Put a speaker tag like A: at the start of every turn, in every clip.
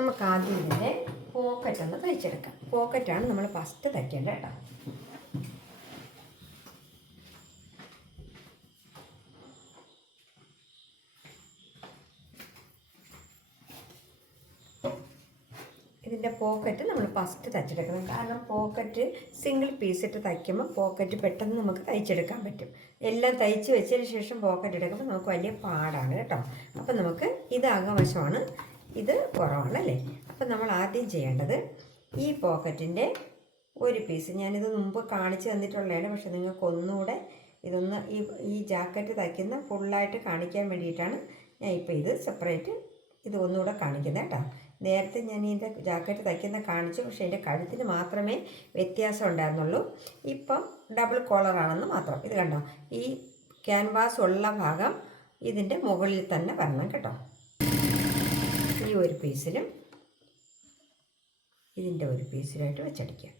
A: നമുക്ക് ആദ്യം ഇതിന്റെ പോക്കറ്റ് ഒന്ന് തയ്ച്ചെടുക്കാം പോക്കറ്റാണ് നമ്മൾ ഫസ്റ്റ് തയ്ക്കേണ്ടത് കേട്ടോ. ഇതിന്റെ പോക്കറ്റ് നമ്മൾ ഫസ്റ്റ് തയ്ച്ചെടുക്കണം. കാരണം പോക്കറ്റ് സിംഗിൾ പീസ് ഇട്ട് തയ്ക്കുമ്പോൾ പോക്കറ്റ് പെട്ടെന്ന് നമുക്ക് തയ്ച്ചെടുക്കാൻ പറ്റും. എല്ലാം തയ്ച്ച് വെച്ചതിന് ശേഷം പോക്കറ്റ് എടുക്കുമ്പോൾ നമുക്ക് വലിയ പാടാണ് കേട്ടോ. അപ്പം നമുക്ക് ഇത് അകവശമാണ് ഇത് കുറവാണല്ലേ അപ്പം നമ്മൾ ആദ്യം ചെയ്യേണ്ടത് ഈ പോക്കറ്റിന്റെ ഒരു പീസ് ഞാനിത് മുമ്പ് കാണിച്ചു തന്നിട്ടുള്ളതാണ് പക്ഷെ നിങ്ങൾക്ക് ഒന്നുകൂടെ ഇതൊന്ന് ഈ ഈ ജാക്കറ്റ് തയ്ക്കുന്ന ഫുള്ളായിട്ട് കാണിക്കാൻ വേണ്ടിയിട്ടാണ് ഞാൻ ഇപ്പോൾ ഇത് സെപ്പറേറ്റ് ഇത് ഒന്നുകൂടെ കാണിക്കുന്നത് കേട്ടോ. നേരത്തെ ഞാൻ ഇതിന്റെ ജാക്കറ്റ് തയ്ക്കുന്ന കാണിച്ചു പക്ഷേ എന്റെ കഴുത്തിന് മാത്രമേ വ്യത്യാസം ഉണ്ടായിരുന്നുള്ളൂ. ഇപ്പം ഡബിൾ കോളറാണെന്ന് മാത്രം. ഇത് കണ്ടോ? ഈ ക്യാൻവാസ് ഉള്ള ഭാഗം ഇതിന്റെ മുകളിൽ തന്നെ വരണം കേട്ടോ. ഈ ഒരു പീസിലും ഇതിന്റെ ഒരു പീസിലായിട്ട് വെച്ചടിക്കുക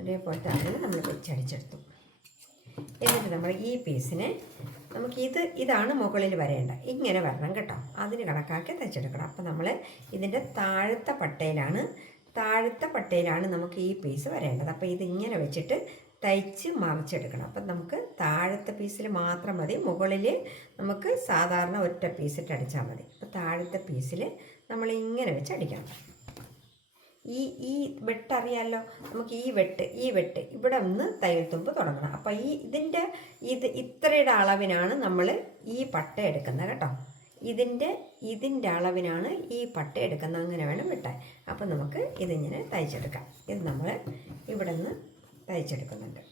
A: അതേപോലത്തെ അങ്ങനെ നമ്മൾ വെച്ചടിച്ചെടുത്തു. എന്നിട്ട് നമ്മൾ ഈ പീസിനെ നമുക്ക് ഇത് ഇതാണ് മുകളിൽ വരേണ്ട. ഇങ്ങനെ വരണം കേട്ടോ. അതിന് കണക്കാക്കി തയ്ച്ചെടുക്കണം. അപ്പോൾ നമ്മൾ ഇതിന്റെ താഴത്തെ പട്ടയിലാണ് താഴത്തെ പട്ടയിലാണ് നമുക്ക് ഈ പീസ് വരേണ്ടത്. അപ്പോൾ ഇത് ഇങ്ങനെ വെച്ചിട്ട് തയ്ച്ച് മറിച്ചെടുക്കണം. അപ്പം നമുക്ക് താഴത്തെ പീസിൽ മാത്രം മതി. മുകളിൽ നമുക്ക് സാധാരണ ഒറ്റ പീസിട്ട് അടിച്ചാൽ മതി. അപ്പോൾ താഴത്തെ പീസിൽ നമ്മൾ ഇങ്ങനെ വെച്ച് അടിക്കണം ഈ ഈ വെട്ടറിയാമല്ലോ നമുക്ക് ഈ വെട്ട് ഈ വെട്ട്. ഇവിടെ നിന്ന് തയ്യൽ തുമ്പ് തുടങ്ങണം. അപ്പോൾ ഈ ഇതിന്റെ ഇത് ഇത്രയുടെ അളവിനാണ് നമ്മൾ ഈ പട്ട എടുക്കുന്നത് കേട്ടോ. ഇതിന്റെ ഇതിന്റെ അളവിനാണ് ഈ പട്ട എടുക്കുന്നത്. അങ്ങനെ വേണം വെട്ടാൻ. അപ്പോൾ നമുക്ക് ഇതിങ്ങനെ തയ്ച്ചെടുക്കാം. ഇത് നമ്മൾ ഇവിടെ നിന്ന് തയ്ച്ചെടുക്കുന്നുണ്ട്.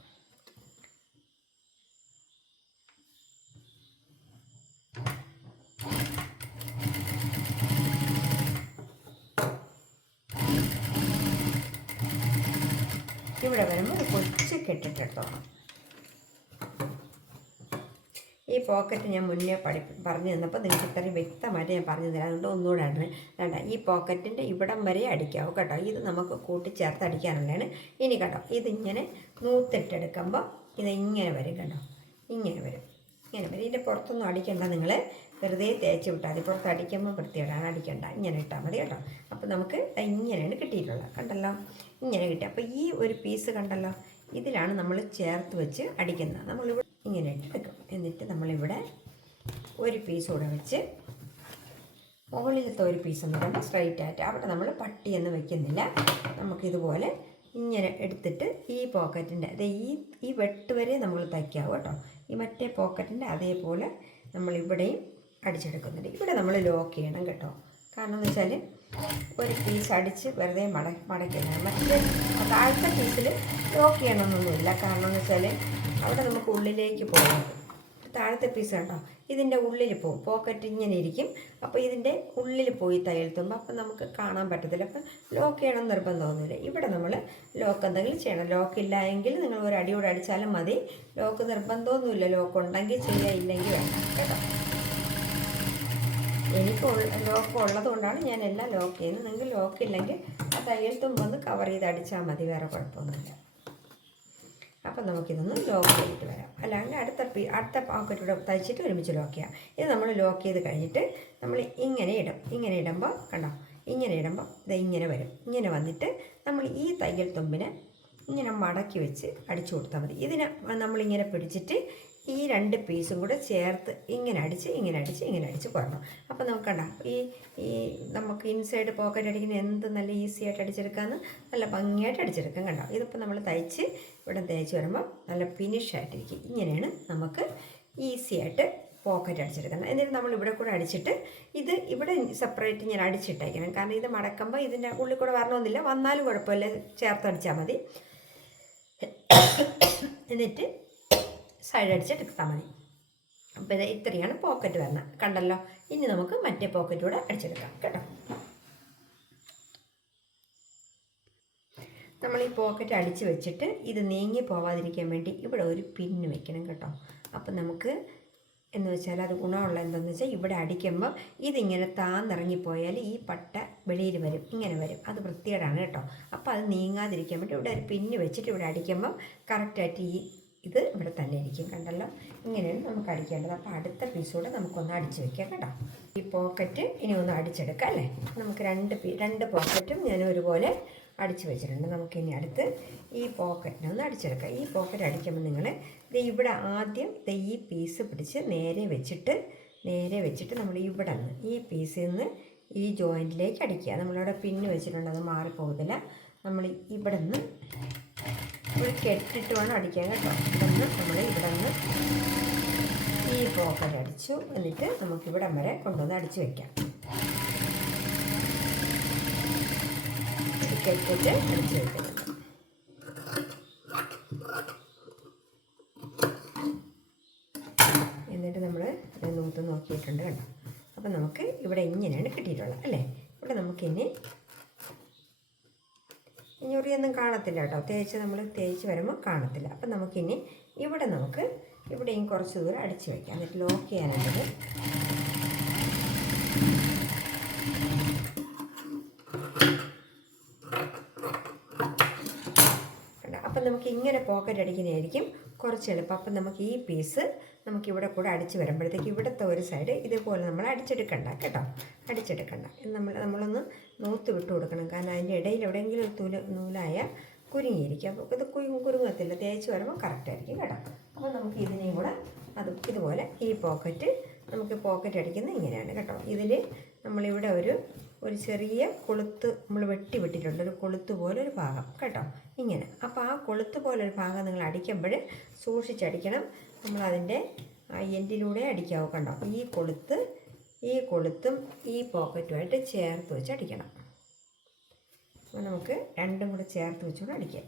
A: ഇവിടെ വരുമ്പോൾ കൊച്ചു കെട്ടിട്ടെടുത്തോളാം ഈ പോക്കറ്റ് ഞാൻ മുന്നേ പഠി പറഞ്ഞു തന്നപ്പോൾ നിങ്ങൾക്ക് ഇത്രയും വ്യക്തമായിട്ട് ഞാൻ പറഞ്ഞു തരാം. അതുകൊണ്ട് ഒന്നുകൂടെ വേണ്ട. ഈ പോക്കറ്റിന്റെ ഇവിടം വരെ അടിക്കാവും കേട്ടോ. ഇത് നമുക്ക് കൂട്ടിച്ചേർത്ത് അടിക്കാനുള്ളതാണ്. ഇനി കേട്ടോ ഇതിങ്ങനെ നൂത്തിട്ടെടുക്കുമ്പോൾ ഇത് ഇങ്ങനെ വരും കേട്ടോ. ഇങ്ങനെ വരും. ഇങ്ങനെ വരും. ഇതിന്റെ പുറത്തൊന്നും അടിക്കണ്ട നിങ്ങൾ വെറുതെ തേച്ച് വിട്ടാൽ മതി. പുറത്ത് അടിക്കുമ്പോൾ വൃത്തിയിടാൻ അടിക്കണ്ട. ഇങ്ങനെ ഇട്ടാൽ മതി കേട്ടോ. അപ്പോൾ നമുക്ക് ഇങ്ങനെയാണ് കിട്ടിയിട്ടുള്ളത്. കണ്ടല്ലോ? ഇങ്ങനെ കിട്ടി. അപ്പോൾ ഈ ഒരു പീസ് കണ്ടല്ലോ? ഇതിലാണ് നമ്മൾ ചേർത്ത് വെച്ച് അടിക്കുന്നത്. നമ്മളിവിടെ ഇങ്ങനെ ഇട്ടെടുക്കും എന്നിട്ട് നമ്മളിവിടെ ഒരു പീസ് കൂടെ വെച്ച് മുകളിലത്തെ ഒരു പീസ് എന്ന് സ്ട്രൈറ്റ് ആയിട്ട്. അവിടെ നമ്മൾ പട്ടിയൊന്നും വെക്കുന്നില്ല. നമുക്കിതുപോലെ ഇങ്ങനെ എടുത്തിട്ട് ഈ പോക്കറ്റിന്റെ അതെ ഈ ഈ വെട്ട് വരെ നമ്മൾ തയ്ക്കാവും കേട്ടോ. ഈ മറ്റേ പോക്കറ്റിന്റെ അതേപോലെ നമ്മൾ ഇവിടെയും അടിച്ചെടുക്കുന്നുണ്ട്. ഇവിടെ നമ്മൾ ലോക്ക് ചെയ്യണം കേട്ടോ. കാരണം എന്ന് വെച്ചാൽ ഒരു പീസ് അടിച്ച് വെറുതെ മട മടക്കണം മറ്റേ താഴത്തെ പീസിൽ ലോക്ക് ചെയ്യണമെന്നൊന്നുമില്ല. കാരണം എന്ന് വെച്ചാൽ അവിടെ നമുക്ക് ഉള്ളിലേക്ക് പോകും. താഴത്തെ പീസ് കണ്ടോ? ഇതിന്റെ ഉള്ളിൽ പോകും. പോക്കറ്റ് ഇങ്ങനെ ഇരിക്കും. അപ്പോൾ ഇതിന്റെ ഉള്ളിൽ പോയി തയ്യൽ തുമ്പോൾ അപ്പം നമുക്ക് കാണാൻ പറ്റത്തില്ല. അപ്പം ലോക്ക് ചെയ്യണം നിർബന്ധമൊന്നുമില്ല ഇവിടെ നമ്മൾ ലോക്ക് എന്തെങ്കിലും ചെയ്യണം. ലോക്ക് ഇല്ല എങ്കിൽ നിങ്ങൾ ഒരു അടിയോടെ അടിച്ചാലും മതി. ലോക്ക് നിർബന്ധമൊന്നുമില്ല. ലോക്ക് ഉണ്ടെങ്കിൽ ചെയ്യുക ഇല്ലെങ്കിൽ വേണ്ട. കേട്ടോ? എനിക്ക് ലോക്ക് ഉള്ളത് കൊണ്ടാണ് ഞാൻ എല്ലാം ലോക്ക് ചെയ്യുന്നത്. നിങ്ങൾക്ക് ലോക്ക് ഇല്ലെങ്കിൽ ആ തയ്യൽ തുമ്പൊന്ന് കവർ ചെയ്ത് അടിച്ചാൽ മതി. വേറെ കുഴപ്പമൊന്നുമില്ല. അപ്പം നമുക്കിതൊന്ന് ലോക്ക് ചെയ്തിട്ട് വരാം. അല്ലാണ്ട് അടുത്ത പീ അടുത്ത പോക്കറ്റൂടെ തയ്ച്ചിട്ട് ഒരുമിച്ച് ലോക്ക് ചെയ്യാം. ഇത് നമ്മൾ ലോക്ക് ചെയ്ത് കഴിഞ്ഞിട്ട് നമ്മൾ ഇങ്ങനെ ഇടും. ഇങ്ങനെ ഇടുമ്പോൾ കണ്ടോ? ഇങ്ങനെ ഇടുമ്പോൾ ഇത് ഇങ്ങനെ വരും. ഇങ്ങനെ വന്നിട്ട് നമ്മൾ ഈ തയ്യൽ തുമ്പിനെ ഇങ്ങനെ മടക്കി വെച്ച് അടിച്ചു കൊടുത്താൽ മതി. ഇതിനെ നമ്മളിങ്ങനെ പിടിച്ചിട്ട് ഈ രണ്ട് പീസും കൂടെ ചേർത്ത് ഇങ്ങനെ അടിച്ച് ഇങ്ങനെ അടിച്ച് ഇങ്ങനെ അടിച്ച് കുറണം. അപ്പോൾ നമുക്ക് കണ്ടാം ഈ ഈ നമുക്ക് ഇൻസൈഡ് പോക്കറ്റ് അടിക്കുന്ന എന്ത് നല്ല ഈസി ആയിട്ട് അടിച്ചെടുക്കാമെന്ന് നല്ല ഭംഗിയായിട്ട് അടിച്ചെടുക്കാം കണ്ടോ? ഇതിപ്പോൾ നമ്മൾ തയ്ച്ച് ഇവിടെ തയ്ച്ച് വരുമ്പോൾ നല്ല ഫിനിഷ് ആയിട്ടിരിക്കും. ഇങ്ങനെയാണ് നമുക്ക് ഈസി ആയിട്ട് പോക്കറ്റ് അടിച്ചെടുക്കണം എന്നിട്ട് നമ്മൾ ഇവിടെ കൂടെ അടിച്ചിട്ട് ഇത് ഇവിടെ സെപ്പറേറ്റ് ഞാൻ അടിച്ചിട്ടേക്കണം. കാരണം ഇത് മടക്കുമ്പോൾ ഇതിന്റെ ഉള്ളിൽ കൂടെ വരണമെന്നില്ല. വന്നാലും കുഴപ്പമില്ല. ചേർത്തടിച്ചാൽ മതി. എന്നിട്ട് സൈഡ് അടിച്ചെടുത്താൽ മതി. അപ്പോൾ ഇത് ഇത്രയാണ് പോക്കറ്റ് വരുന്നത് കണ്ടല്ലോ? ഇനി നമുക്ക് മറ്റേ പോക്കറ്റ് കൂടെ അടിച്ചെടുക്കാം കേട്ടോ. നമ്മൾ ഈ പോക്കറ്റ് അടിച്ച് വെച്ചിട്ട് ഇത് നീങ്ങി പോവാതിരിക്കാൻ വേണ്ടി ഇവിടെ ഒരു പിന്ന് വെക്കണം കേട്ടോ. അപ്പം നമുക്ക് എന്ന് വെച്ചാൽ അത് ഗുണമുള്ള എന്താണെന്ന് വെച്ചാൽ ഇവിടെ അടിക്കുമ്പോൾ ഇതിങ്ങനെ താന്നിറങ്ങിപ്പോയാൽ ഈ പട്ട വെളിയിൽ വരും ഇങ്ങനെ വരും. അത് വൃത്തികേടാണ് കേട്ടോ. അപ്പോൾ അത് നീങ്ങാതിരിക്കാൻ വേണ്ടി ഇവിടെ ഒരു പിന്ന് വെച്ചിട്ട് ഇവിടെ അടിക്കുമ്പം കറക്റ്റായിട്ട് ഈ ഇത് ഇവിടെ തന്നെ ഇരിക്കും കണ്ടല്ലോ? ഇങ്ങനെയാണ് നമുക്ക് അടിക്കേണ്ടത്. അപ്പോൾ അടുത്ത പീസോടെ നമുക്കൊന്ന് അടിച്ചു വെക്കാം കേട്ടോ. ഈ പോക്കറ്റ് ഇനി ഒന്ന് അടിച്ചെടുക്കാം അല്ലേ? നമുക്ക് രണ്ട് രണ്ട് പോക്കറ്റും ഞാൻ ഒരുപോലെ അടിച്ചു വെച്ചിട്ടുണ്ട്. നമുക്കിനി അടുത്ത് ഈ പോക്കറ്റിനെ ഒന്ന് അടിച്ചെടുക്കാം. ഈ പോക്കറ്റ് അടിക്കുമ്പോൾ നിങ്ങൾ ഇത് ഇവിടെ ആദ്യം ഇത് ഈ പീസ് പിടിച്ച് നേരെ വെച്ചിട്ട് നേരെ വെച്ചിട്ട് നമ്മൾ ഇവിടെ നിന്ന് ഈ പീസിൽ നിന്ന് ഈ ജോയിന്റിലേക്ക് അടിക്കുക. നമ്മളിവിടെ പിന്ന് വെച്ചിട്ടുണ്ട് അത് മാറിപ്പോകത്തില്ല. നമ്മൾ ഇവിടെ നിന്ന് ഒരു കെട്ടിട്ട് വേണം അടിക്കാൻ കേട്ടോ. നമ്മൾ ഇവിടെ നിന്ന് ഈ പോക്കറ്റ് അടിച്ചു. എന്നിട്ട് നമുക്ക് ഇവിടം വരെ കൊണ്ടുവന്ന് അടിച്ച് വെക്കാം. കെട്ടിട്ട് അടിച്ച് എന്നിട്ട് നമ്മൾ നൂത്ത് നോക്കിയിട്ടുണ്ട് കേട്ടോ. അപ്പം നമുക്ക് ഇവിടെ ഇങ്ങനെയാണ് കിട്ടിയിട്ടുള്ളത് അല്ലേ? ഇവിടെ നമുക്കിനി ഞൊറിയൊന്നും കാണത്തില്ല കേട്ടോ. തേച്ച് നമ്മൾ തേച്ച് വരുമ്പോൾ കാണത്തില്ല. അപ്പം നമുക്കിനി ഇവിടെ നമുക്ക് ഇവിടെയും കുറച്ച് ദൂരം അടിച്ച് വയ്ക്കാം എന്നിട്ട് ലോക്ക് ചെയ്യാനുള്ളത് കണ്ടോ? അപ്പം ഇങ്ങനെ പോക്കറ്റ് അടിക്കുന്നതായിരിക്കും കുറച്ച് എളുപ്പം. അപ്പം നമുക്ക് ഈ പീസ് നമുക്ക് ഇവിടെ കൂടെ അടിച്ച് വരുമ്പോഴത്തേക്ക് ഇവിടുത്തെ ഒരു സൈഡ് ഇതേപോലെ നമ്മൾ അടിച്ചെടുക്കണ്ട കേട്ടോ. അടിച്ചെടുക്കണ്ട. നമ്മൾ നമ്മളൊന്ന് നൂത്ത് വിട്ട് കൊടുക്കണം. കാരണം അതിന്റെ ഇടയിൽ എവിടെയെങ്കിലും തൂൽ നൂലായ കുരുങ്ങിയിരിക്കും. അപ്പോൾ ഇത് കുരു കുരുങ്ങത്തില്ല. തേച്ച് വരുമ്പോൾ കറക്റ്റായിരിക്കും കേട്ടോ. അപ്പോൾ നമുക്ക് ഇതിനെയും കൂടെ അത് ഇതുപോലെ ഈ പോക്കറ്റ് നമുക്ക് പോക്കറ്റ് അടിക്കുന്നത് ഇങ്ങനെയാണ് കേട്ടോ. ഇതിൽ നമ്മളിവിടെ ഒരു ഒരു ചെറിയ കൊളുത്ത് നമ്മൾ വെട്ടി വിട്ടിട്ടുണ്ട്. ഒരു കൊളുത്ത് പോലെ ഒരു ഭാഗം. കേട്ടോ? ഇങ്ങനെ. അപ്പോൾ ആ കൊളുത്ത് പോലെ ഒരു ഭാഗം നിങ്ങൾ അടിക്കുമ്പോൾ സൂക്ഷിച്ചടിക്കണം. നമ്മളതിന്റെ എൻഡിലൂടെ അടിക്കാവൂ കണ്ടോ? ഈ കൊളുത്ത് ഈ കൊളുത്തും ഈ പോക്കറ്റുമായിട്ട് ചേർത്ത് വെച്ച് അടിക്കണം. അപ്പോൾ നമുക്ക് രണ്ടും കൂടെ ചേർത്ത് വെച്ചുകൊണ്ട് അടിക്കാം.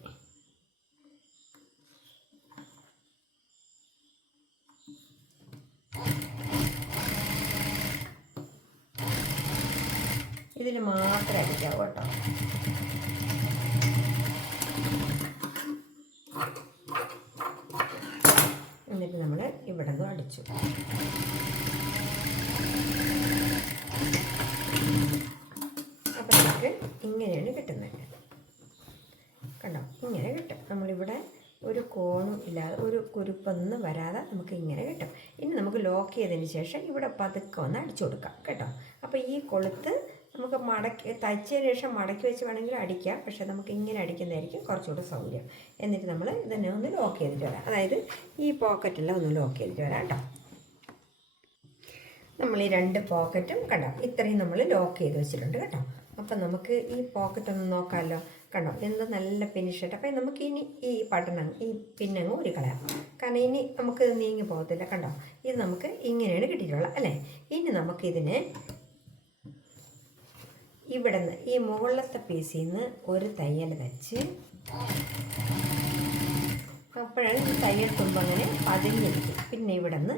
A: ഇതിൽ മാത്രം അടിക്കാവൂ കേട്ടോ. എന്നിട്ട് നമ്മൾ ഇവിടെ നിന്ന് അടിച്ചു. അപ്പോൾ നമുക്ക് ഇങ്ങനെയാണ് കിട്ടുന്നത്. കണ്ടോ? ഇങ്ങനെ കിട്ടും. നമ്മളിവിടെ ഒരു കോണും ഇല്ലാതെ ഒരു കുരുപ്പൊന്നും വരാതെ നമുക്ക് ഇങ്ങനെ കിട്ടും. ഇനി നമുക്ക് ലോക്ക് ചെയ്തതിന് ശേഷം ഇവിടെ പതുക്കെ ഒന്ന് അടിച്ചു കൊടുക്കാം കേട്ടോ. അപ്പോൾ ഈ കൊളുത്ത് നമുക്ക് മടക്കി തയ്ച്ചതിന് ശേഷം മടക്കി വെച്ച് വേണമെങ്കിൽ അടിക്കാം. പക്ഷേ നമുക്ക് ഇങ്ങനെ അടിക്കുന്നതായിരിക്കും കുറച്ചുകൂടെ സൗകര്യം. എന്നിട്ട് നമ്മൾ ഇതന്നെ ഒന്ന് ലോക്ക് ചെയ്തിട്ട് വരാം. അതായത് ഈ പോക്കറ്റെല്ലാം ഒന്ന് ലോക്ക് ചെയ്തിട്ട് വരാം കേട്ടോ. നമ്മൾ ഈ രണ്ട് പോക്കറ്റും കണ്ടോ ഇത്രയും നമ്മൾ ലോക്ക് ചെയ്ത് വെച്ചിട്ടുണ്ട് കേട്ടോ. അപ്പം നമുക്ക് ഈ പോക്കറ്റ് ഒന്ന് നോക്കാമല്ലോ. കണ്ടോ എന്ത് നല്ല ഫിനിഷായിട്ട് അപ്പം നമുക്ക് ഇനി ഈ പട്ടണം ഈ പിന്നങ്ങ് ഊരിക്കളയാം. കാരണം ഇനി നമുക്ക് നീങ്ങി പോകത്തില്ല. കണ്ടോ ഇത് നമുക്ക് ഇങ്ങനെയാണ് കിട്ടിയിട്ടുള്ളത് അല്ലേ? ഇനി നമുക്കിതിനെ ഇവിടെ നിന്ന് ഈ മുകളിലത്തെ പീസിൽ നിന്ന് ഒരു തയ്യൽ വെച്ച് അപ്പോഴാണ് ഈ തയ്യൽ തുമ്പ് അങ്ങനെ പതിഞ്ഞിരിക്കും. പിന്നെ ഇവിടെ നിന്ന്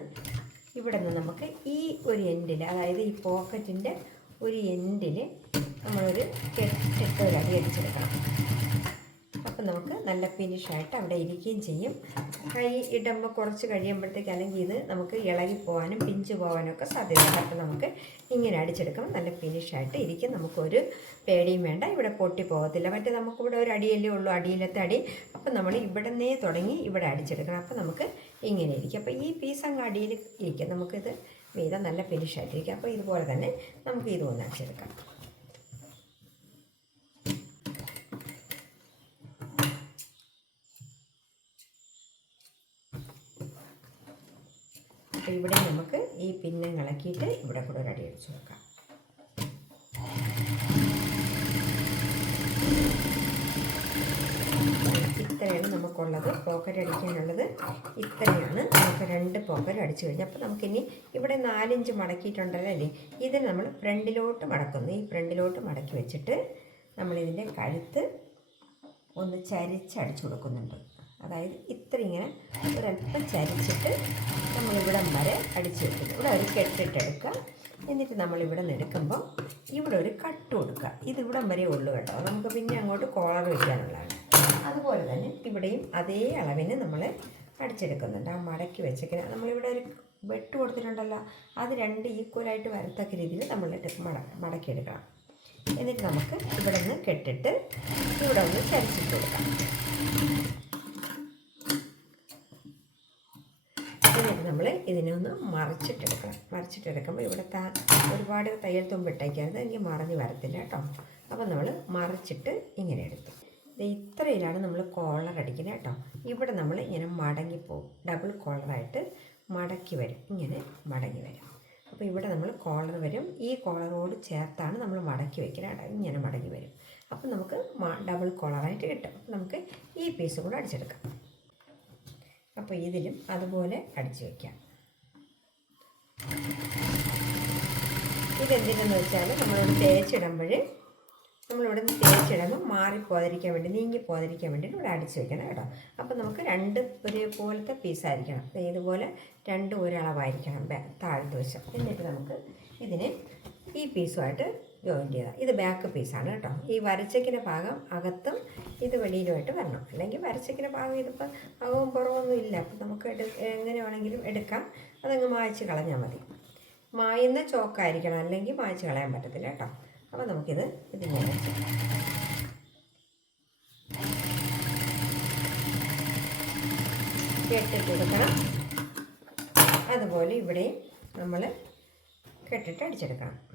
A: ഇവിടെ നിന്ന് നമുക്ക് ഈ ഒരു എൻഡിൽ അതായത് ഈ പോക്കറ്റിന്റെ ഒരു എൻഡിൽ നമ്മളൊരു കെട്ടിട്ട് ഒരു അടി അടിച്ചെടുക്കണം. അപ്പം നമുക്ക് നല്ല ഫിനിഷായിട്ട് അവിടെ ഇരിക്കുകയും ചെയ്യും. കൈ ഇടുമ്പോൾ കുറച്ച് കഴിയുമ്പോഴത്തേക്ക് അല്ലെങ്കിൽ ഇത് നമുക്ക് ഇളകി പോകാനും പിഞ്ച് പോകാനും ഒക്കെ സാധ്യതയുണ്ട്. അപ്പം നമുക്ക് ഇങ്ങനെ അടിച്ചെടുക്കുമ്പോൾ നല്ല ഫിനിഷായിട്ട് ഇരിക്കും. നമുക്കൊരു പേടിയും വേണ്ട. ഇവിടെ പൊട്ടി പോകത്തില്ല. മറ്റേ നമുക്കിവിടെ ഒരു അടിയല്ലേ ഉള്ളൂ അടിയിലത്തെ അടി. അപ്പം നമ്മൾ ഇവിടെ നിന്നേ തുടങ്ങി ഇവിടെ അടിച്ചെടുക്കണം. അപ്പം നമുക്ക് ഇങ്ങനെ ഇരിക്കും. അപ്പോൾ ഈ പീസ് അങ്ങ് അടിയിൽ ഇരിക്കും. നമുക്കിത് വീതം നല്ല ഫിനിഷായിട്ടിരിക്കും അപ്പോൾ ഇതുപോലെ തന്നെ നമുക്ക് ഇത് ഒന്ന് അടിച്ചെടുക്കാം. അപ്പോൾ ഇവിടെ നമുക്ക് ഈ പിന്നെ ഇളക്കിയിട്ട് ഇവിടെ കൂടെ അടി അടിച്ചു വെക്കാം. ഇത്രയാണ് നമുക്കുള്ളത് പോക്കറ്റ് അടിക്കാനുള്ളത്. ഇത്രയാണ് നമുക്ക് രണ്ട് പോക്കറ്റ് അടിച്ചു കഴിഞ്ഞു അപ്പോൾ നമുക്കിനി ഇവിടെ നാലിഞ്ച് മടക്കിയിട്ടുണ്ടല്ലോ അല്ലേ? ഇതിന് നമ്മൾ ഫ്രണ്ടിലോട്ട് മടക്കുന്നു. ഈ ഫ്രണ്ടിലോട്ട് മടക്കി വെച്ചിട്ട് നമ്മളിതിന്റെ കഴുത്ത് ഒന്ന് ചരിച്ചടിച്ചു കൊടുക്കുന്നുണ്ട്. അതായത് ഇത്ര ഇങ്ങനെ ഒരല്പം ചരിച്ചിട്ട് നമ്മളിവിടം വരെ അടിച്ച് വെക്കുന്നു. ഇവിടെ ഒരു കെട്ടിട്ടെടുക്കുക എന്നിട്ട് നമ്മൾ ഇവിടെ നിന്ന് എടുക്കുമ്പോൾ ഇവിടെ ഒരു കട്ട് കൊടുക്കുക. ഇതിവിടം വരെ ഉള്ളൂ കേട്ടോ. നമുക്ക് പിന്നെ അങ്ങോട്ട് കോളർ വയ്ക്കാനുള്ളതാണ് അതുപോലെ തന്നെ ഇവിടെയും അതേ അളവിന് നമ്മൾ അടിച്ചെടുക്കുന്നുണ്ട്. ആ മടക്കി വെച്ചേക്കുന്ന നമ്മളിവിടെ ഒരു വെട്ട് കൊടുത്തിട്ടുണ്ടല്ലോ. അത് രണ്ട് ഈക്വലായിട്ട് വരത്തക്ക രീതിയിൽ നമ്മൾ മട മടക്കിയെടുക്കണം. എന്നിട്ട് നമുക്ക് ഇവിടെ നിന്ന് കെട്ടിട്ട് ഇവിടെ ഒന്ന് ചരിച്ചിട്ട് കൊടുക്കാം എന്നിട്ട് നമ്മൾ ഇതിനെ ഒന്ന് മറിച്ചിട്ടെടുക്കണം. മറിച്ചിട്ടെടുക്കുമ്പോൾ ഇവിടെ താ ഒരുപാട് തയ്യൽ തുമ്പിട്ടേക്കരുത് എനിക്ക് മറിഞ്ഞ് വരത്തില്ല കേട്ടോ. അപ്പോൾ നമ്മൾ മറിച്ചിട്ട് ഇങ്ങനെ എടുത്തു. ഇത് ഇത്രയിലാണ് നമ്മൾ കോളർ അടിക്കുന്നത് കേട്ടോ. ഇവിടെ നമ്മൾ ഇങ്ങനെ മടങ്ങിപ്പോവും. ഡബിൾ കോളറായിട്ട് മടക്കി വരും. ഇങ്ങനെ മടങ്ങി വരും. അപ്പോൾ ഇവിടെ നമ്മൾ കോളർ വരും. ഈ കോളറോട് ചേർത്താണ് നമ്മൾ മടക്കി വയ്ക്കുന്നത് കേട്ടോ. ഇങ്ങനെ മടങ്ങി വരും. അപ്പോൾ നമുക്ക് ഡബിൾ കോളറായിട്ട് കിട്ടും. നമുക്ക് ഈ പീസ് കൂടെ അടിച്ചെടുക്കാം. അപ്പോൾ ഇതിലും അതുപോലെ അടിച്ചു വയ്ക്കാം ഇതെന്തിനെന്ന് വെച്ചാൽ നമ്മളിവിടെ തേച്ചിടുമ്പോൾ നമ്മളിവിടെ നിന്ന് തേച്ചിടുമ്പോൾ മാറിപ്പോതിരിക്കാൻ വേണ്ടി നീങ്ങി പോതിരിക്കാൻ വേണ്ടി ഇവിടെ അടിച്ചു വെക്കണം കേട്ടോ. അപ്പോൾ നമുക്ക് രണ്ട് ഒരേപോലത്തെ പീസായിരിക്കണം ഇതുപോലെ രണ്ട് ഒരളവായിരിക്കണം. താഴത്തെ വശം എന്നിട്ട് നമുക്ക് ഇതിനെ ഈ പീസുമായിട്ട് ജോയിൻ ചെയ്താൽ ഇത് ബാക്ക് പീസാണ് കേട്ടോ. ഈ വരച്ചക്കിന്റെ ഭാഗം അകത്തും ഇത് വെളിയിലുമായിട്ട് വരണം. അല്ലെങ്കിൽ വരച്ചക്കിന്റെ ഭാഗം ഇതിപ്പോൾ അകവും പുറമൊന്നും ഇല്ല. അപ്പം നമുക്ക് എടു എങ്ങനെ വേണമെങ്കിലും എടുക്കാം. അതങ്ങ് മായ്ച്ച് കളഞ്ഞാൽ മതി. മായുന്ന ചോക്കായിരിക്കണം. അല്ലെങ്കിൽ മായ്ച്ച് കളയാൻ പറ്റത്തില്ല കേട്ടോ. അപ്പോൾ നമുക്കിത് ഇതിങ്ങനെ കെട്ടിട്ട് കൊടുക്കണം അതുപോലെ ഇവിടെയും നമ്മൾ കെട്ടിട്ട് അടിച്ചെടുക്കണം.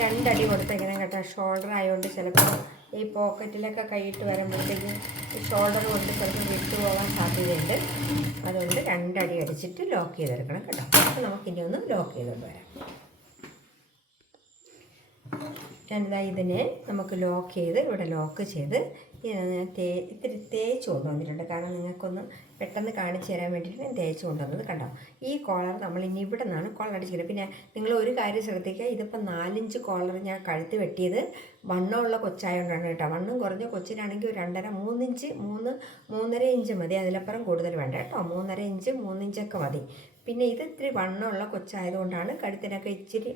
A: രണ്ടടി കൊടുത്തേക്കണം കേട്ടോ. ഷോൾഡർ ആയതുകൊണ്ട് ചിലപ്പോൾ ഈ പോക്കറ്റിലൊക്കെ കൈയിട്ട് വരുമ്പോഴത്തേക്കും ഈ ഷോൾഡർ കൊണ്ട് ചിലപ്പോൾ വിട്ടുപോകാൻ സാധ്യതയുണ്ട്. അതുകൊണ്ട് രണ്ടടി അടിച്ചിട്ട് ലോക്ക് ചെയ്തെടുക്കണം കേട്ടോ. അപ്പോൾ നമുക്കിനി ഒന്ന് ലോക്ക് ചെയ്തുകൊണ്ട് വരാം. ഞാനിതാ ഇതിനെ നമുക്ക് ലോക്ക് ചെയ്ത് ഇവിടെ ലോക്ക് ചെയ്ത് തേ ഇത്തിരി തേച്ച് കൊണ്ടുവന്നിട്ടുണ്ട്. കാരണം നിങ്ങൾക്കൊന്ന് പെട്ടെന്ന് കാണിച്ചു തരാൻ വേണ്ടിയിട്ട് ഞാൻ തേച്ച് കൊണ്ടുവന്നത് കണ്ടോ? ഈ കോളർ നമ്മൾ ഇനി ഇവിടെ നിന്നാണ് കോളർ അടിച്ചിരിക്കുന്നത്. പിന്നെ നിങ്ങൾ ഒരു കാര്യം ശ്രദ്ധിക്കുക ഇതിപ്പോൾ നാലിഞ്ച് കോളർ ഞാൻ കഴുത്ത് വെട്ടിയത് വണ്ണമുള്ള കൊച്ചായതുകൊണ്ടാണ് കേട്ടോ. വണ്ണം കുറഞ്ഞ കൊച്ചിനാണെങ്കിൽ ഒരു രണ്ടര മൂന്നിഞ്ച് മൂന്ന് മൂന്നര ഇഞ്ച് മതി. അതിലപ്പുറം കൂടുതൽ വേണ്ട കേട്ടോ. മൂന്നര ഇഞ്ച് മൂന്നിഞ്ചൊക്കെ മതി. പിന്നെ ഇത് ഇത്തിരി വണ്ണമുള്ള കൊച്ചായതുകൊണ്ടാണ് കഴുത്തിനൊക്കെ ഇച്ചിരി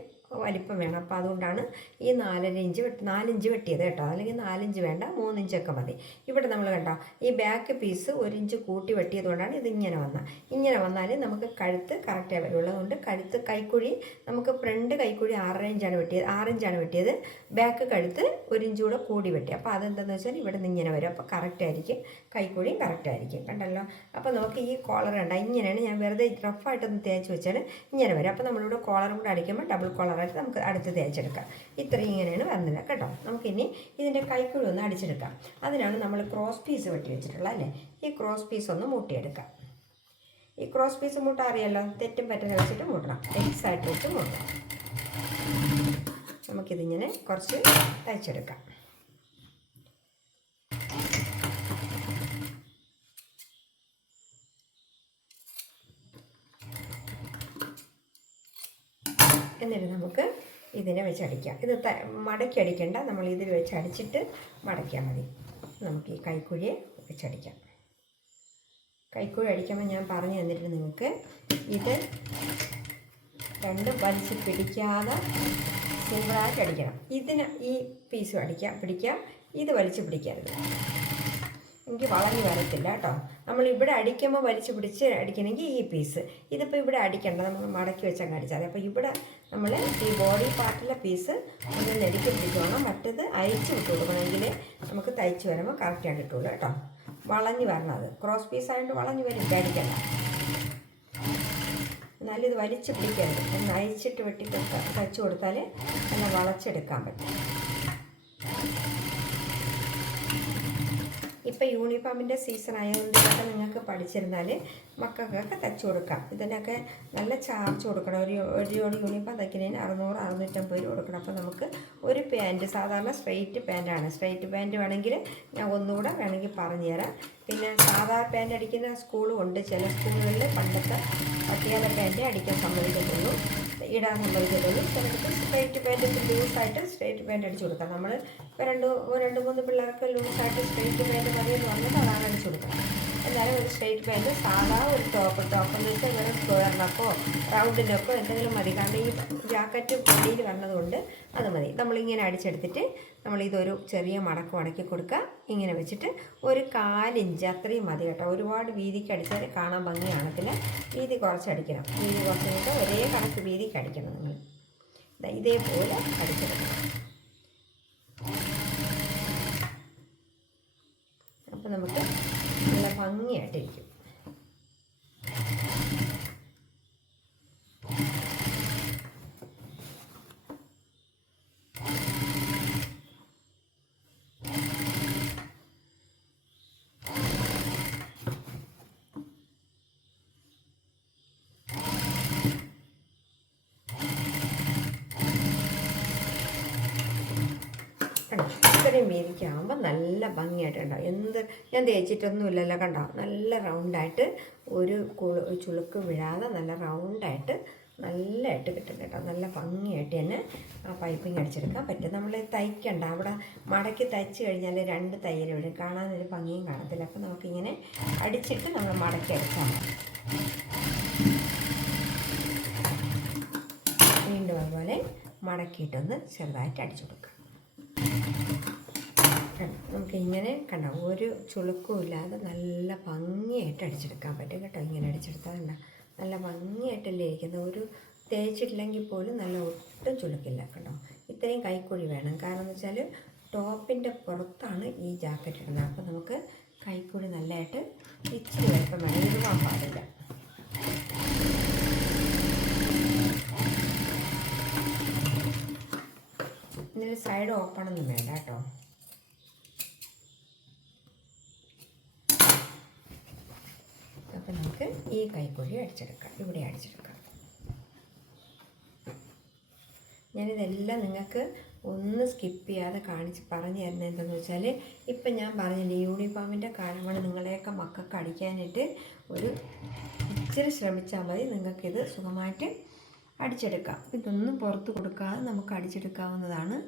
A: വലിപ്പം വേണം. അപ്പോൾ അതുകൊണ്ടാണ് ഈ നാലര ഇഞ്ച് വെട്ടി നാലിഞ്ച് വെട്ടിയത് കേട്ടോ. അല്ലെങ്കിൽ നാലിഞ്ച് വേണ്ട മൂന്നിഞ്ചൊക്കെ മതി. ഇവിടെ നമ്മൾ കണ്ടോ ഈ ബാക്ക് പീസ് ഒരു ഇഞ്ച് കൂട്ടി വെട്ടിയതുകൊണ്ടാണ് ഇത് ഇങ്ങനെ വന്ന. ഇങ്ങനെ വന്നാൽ നമുക്ക് കഴുത്ത് കറക്റ്റായി വരുള്ളതുകൊണ്ട് കഴുത്ത് കൈക്കുഴി നമുക്ക് ഫ്രണ്ട് കൈക്കുഴി ആറര ഇഞ്ചാണ് വെട്ടിയത് ആറിഞ്ചാണ് വെട്ടിയത്. ബാക്ക് കഴുത്ത് ഒരു ഇഞ്ച് കൂടെ കൂടി വെട്ടി. അപ്പോൾ അതെന്താണെന്ന് വെച്ചാൽ ഇവിടെ നിന്ന് ഇങ്ങനെ വരും. അപ്പോൾ കറക്റ്റ് ആയിരിക്കും. കൈക്കുഴിയും കറക്റ്റ് ആയിരിക്കും. കണ്ടല്ലോ? അപ്പോൾ നമുക്ക് ഈ കോളർ കണ്ട? ഇങ്ങനെയാണ് ഞാൻ വെറുതെ റഫായിട്ടൊന്ന് തേച്ച് വെച്ചാൽ ഇങ്ങനെ വരും. അപ്പോൾ നമ്മളിവിടെ കോളറും കൂടെ അടിക്കുമ്പോൾ ഡബിൾ കോളറായിട്ട് നമുക്ക് അടുത്ത് തേച്ചെടുക്കാം. ഇത്രയും ഇങ്ങനെയാണ് വരുന്നത് കേട്ടോ. നമുക്കിനി ഇതിന്റെ കൈക്കുഴി ഒന്ന് അടിച്ചെടുക്കാം. അതിനാണ് നമ്മൾ ക്രോസ് പീസ് വെട്ടി വെച്ചിട്ടുള്ളത് അല്ലേ? ഈ ക്രോസ് പീസ് ഒന്ന് മൂട്ടിയെടുക്കാം. ഈ ക്രോസ് പീസ് മൂട്ടാൻ അറിയാലോ? തെറ്റും പറ്റുന്ന വെച്ചിട്ട് മൂട്ടണം. എക്സായിട്ട് വെച്ച് മൂട്ടണം. നമുക്കിതിങ്ങനെ കുറച്ച് തയ്ച്ചെടുക്കാം എന്നിട്ട് നമുക്ക് ഇതിനെ വെച്ച് അടിക്കാം. ഇത് മടക്കി അടിക്കണ്ട. നമ്മൾ ഇതിൽ വെച്ച് അടിച്ചിട്ട് മടക്കിയാൽ മതി. നമുക്ക് ഈ കൈക്കുഴിയെ വെച്ചടിക്കാം കൈക്കുഴി അടിക്കുമ്പോൾ ഞാൻ പറഞ്ഞു തന്നിട്ട് നിങ്ങൾക്ക്. ഇത് രണ്ട് വലിച്ച് പിടിക്കാതെ സിമ്പിളായിട്ട് അടിക്കണം. ഇതിന് ഈ പീസും അടിക്കാം പിടിക്കാം. ഇത് വലിച്ച് പിടിക്കരുത്. എനിക്ക് വളഞ്ഞു വരത്തില്ല കേട്ടോ. നമ്മൾ ഇവിടെ അടിക്കുമ്പോൾ വലിച്ച് പിടിച്ച് അടിക്കണമെങ്കിൽ ഈ പീസ് ഇതിപ്പോൾ ഇവിടെ അടിക്കണ്ട. നമ്മൾ മടക്കി വെച്ചങ്ങ് അടിച്ചാൽ അപ്പോൾ ഇവിടെ നമ്മൾ ഈ ബോഡി പാർട്ടിലെ പീസ് ഒന്ന് നെടുക്കി പിടിക്കണം മറ്റത് അയച്ച് വിട്ട് കൊടുക്കണമെങ്കിൽ നമുക്ക് തയ്ച്ച് വരുമ്പോൾ കറക്റ്റായിട്ട് കിട്ടുള്ളൂ കേട്ടോ. വളഞ്ഞ് വരണം അത്. ക്രോസ് പീസ് ആയതുകൊണ്ട് വളഞ്ഞ് വരും അടിക്കണ്ട എന്നാലും ഇത് വലിച്ച് പിടിക്കരുത്. ഒന്ന് അയച്ചിട്ട് വെട്ടി തയ്ച്ച് കൊടുത്താൽ നല്ല വളച്ചെടുക്കാൻ പറ്റും. ഇപ്പം യൂണിഫോമിന്റെ സീസൺ ആയതുകൊണ്ട് ഇതൊക്കെ നിങ്ങൾക്ക് പഠിച്ചിരുന്നാൽ മക്കൾക്കൊക്കെ തയ്ച്ചു കൊടുക്കാം. ഇതിനൊക്കെ നല്ല ചാർജ് കൊടുക്കണം. ഒരു ഒരു ജോഡി യൂണിഫോം തയ്ക്കുന്നതിന് അറുന്നൂറ് അറുന്നൂറ്റമ്പത് രൂപ കൊടുക്കണം. അപ്പോൾ നമുക്ക് ഒരു പാന്റ് സാധാരണ സ്ട്രെയിറ്റ് പാന്റാണ് സ്ട്രെയിറ്റ് പാന്റ് വേണമെങ്കിൽ ഞാൻ ഒന്നുകൂടെ വേണമെങ്കിൽ പറഞ്ഞു തരാം പിന്നെ സാധാ പാന്റ് അടിക്കുന്ന സ്കൂളും ഉണ്ട്. ചില സ്കൂളുകളിൽ പണ്ടത്തെ പട്ടിയാല പാന്റ് അടിക്കാൻ സമ്മതിക്കത്തുള്ളൂ. തുണിയിടാൻ സംഭവിക്കത്തുള്ളൂ ചിലർക്ക് സ്ട്രൈറ്റ് പാന്റ് ലൂസായിട്ട് സ്ട്രൈറ്റ് പാന്റ് അടിച്ചു കൊടുക്കാം. നമ്മൾ ഇപ്പോൾ രണ്ട് രണ്ട് മൂന്ന് പിള്ളേർക്ക് ലൂസായിട്ട് സ്ട്രൈറ്റ് പാന്റ് മതി എന്ന് പറഞ്ഞിട്ട് അതാണ് അടിച്ചു കൊടുക്കാം എന്നാലും ഒരു സ്ട്രേറ്റ് പാന്റ് സാധാ ഒരു ടോപ്പ് ടോപ്പ് എന്ന് വെച്ചാൽ ഇങ്ങനെ സ്ക്വയറിനൊക്കെ റൗണ്ടിനൊക്കെ എന്തെങ്കിലും മതി. കാരണം ഈ ജാക്കറ്റ് പൊടിയിൽ വന്നതുകൊണ്ട് അത് മതി. നമ്മളിങ്ങനെ അടിച്ചെടുത്തിട്ട് നമ്മൾ ഇതൊരു ചെറിയ മടക്കം അടക്കി കൊടുക്കുക. ഇങ്ങനെ വെച്ചിട്ട് ഒരു കാലിഞ്ച് അത്രയും മതി കേട്ടോ. ഒരുപാട് വീതിക്ക് അടിച്ചാൽ കാണാൻ ഭംഗിയാണ് പിന്നെ വീതി കുറച്ചടിക്കണം വീതി കുറച്ച് കഴിഞ്ഞാൽ ഒരേ കണക്ക് വീതിക്ക് അടിക്കണം നിങ്ങൾ. ഇതേപോലെ അടിച്ചെടുക്കണം. അപ്പോൾ നമുക്ക് ഭംഗിയായിട്ടിരിക്കും. ഇത്രയും വീതിക്കാകുമ്പോൾ നല്ല ഭംഗിയായിട്ടുണ്ടാവും എന്ത് ഞാൻ തേച്ചിട്ടൊന്നും ഇല്ലല്ലോ കണ്ടോ? നല്ല റൗണ്ടായിട്ട് ഒരു ചുളുക്ക് വിഴാതെ നല്ല റൗണ്ടായിട്ട് നല്ലതായിട്ട് കിട്ടും കേട്ടോ. നല്ല ഭംഗിയായിട്ട് തന്നെ ആ പൈപ്പിങ് അടിച്ചെടുക്കാൻ പറ്റും. നമ്മൾ തയ്ക്കണ്ട. അവിടെ മടക്കി തയ്ച്ച് കഴിഞ്ഞാൽ രണ്ട് തയ്യൽ വിടും കാണാനൊരു ഭംഗിയും കാണത്തില്ല. അപ്പോൾ നമുക്കിങ്ങനെ അടിച്ചിട്ട് നമ്മൾ മടക്കി അടിച്ചാൽ മതി വീണ്ടും അതുപോലെ മടക്കിയിട്ടൊന്ന് ചെറുതായിട്ട് അടിച്ചു കൊടുക്കാം. നമുക്ക് ഇങ്ങനെ കണ്ട ഒരു ചുളുക്കും ഇല്ലാതെ നല്ല ഭംഗിയായിട്ട് അടിച്ചെടുക്കാൻ പറ്റും കേട്ടോ ഇങ്ങനെ അടിച്ചെടുത്താൽ കണ്ട. നല്ല ഭംഗിയായിട്ടല്ലേ ഇരിക്കുന്നത് ഒരു തേച്ചിട്ടില്ലെങ്കിൽ പോലും നല്ല ഒട്ടും ചുളുക്കില്ല കണ്ടോ ഇത്രയും കൈക്കുഴി വേണം. കാരണം എന്ന് വെച്ചാൽ ടോപ്പിന്റെ പുറത്താണ് ഈ ജാക്കറ്റ് ഇടുന്നത്. അപ്പോൾ നമുക്ക് കൈക്കുഴി നല്ലതായിട്ട് ഇച്ചിരി വലുപ്പം വേണം. ഇടുവാൻ പാടില്ല. ഇതിൽ സൈഡ് ഓപ്പണൊന്നും വേണ്ട കേട്ടോ. അപ്പം നമുക്ക് ഈ കൈക്കുഴി അടിച്ചെടുക്കാം. ഇവിടെ അടിച്ചെടുക്കാം. ഞാനിതെല്ലാം നിങ്ങൾക്ക് ഒന്ന് സ്കിപ്പ് ചെയ്യാതെ കാണിച്ച് പറഞ്ഞു തരുന്നത് എന്താണെന്ന് വെച്ചാൽ ഇപ്പം ഞാൻ പറഞ്ഞില്ലേ യൂണിഫോമിന്റെ കാലമാണ് നിങ്ങളെയൊക്കെ മക്കൾക്ക് അടിക്കാനായിട്ട് ഒരു ഇച്ചിരി ശ്രമിച്ചാൽ മതി. നിങ്ങൾക്കിത് സുഖമായിട്ട് അടിച്ചെടുക്കാം. ഇതൊന്നും പുറത്ത് കൊടുക്കാതെ നമുക്ക് അടിച്ചെടുക്കാവുന്നതാണ്.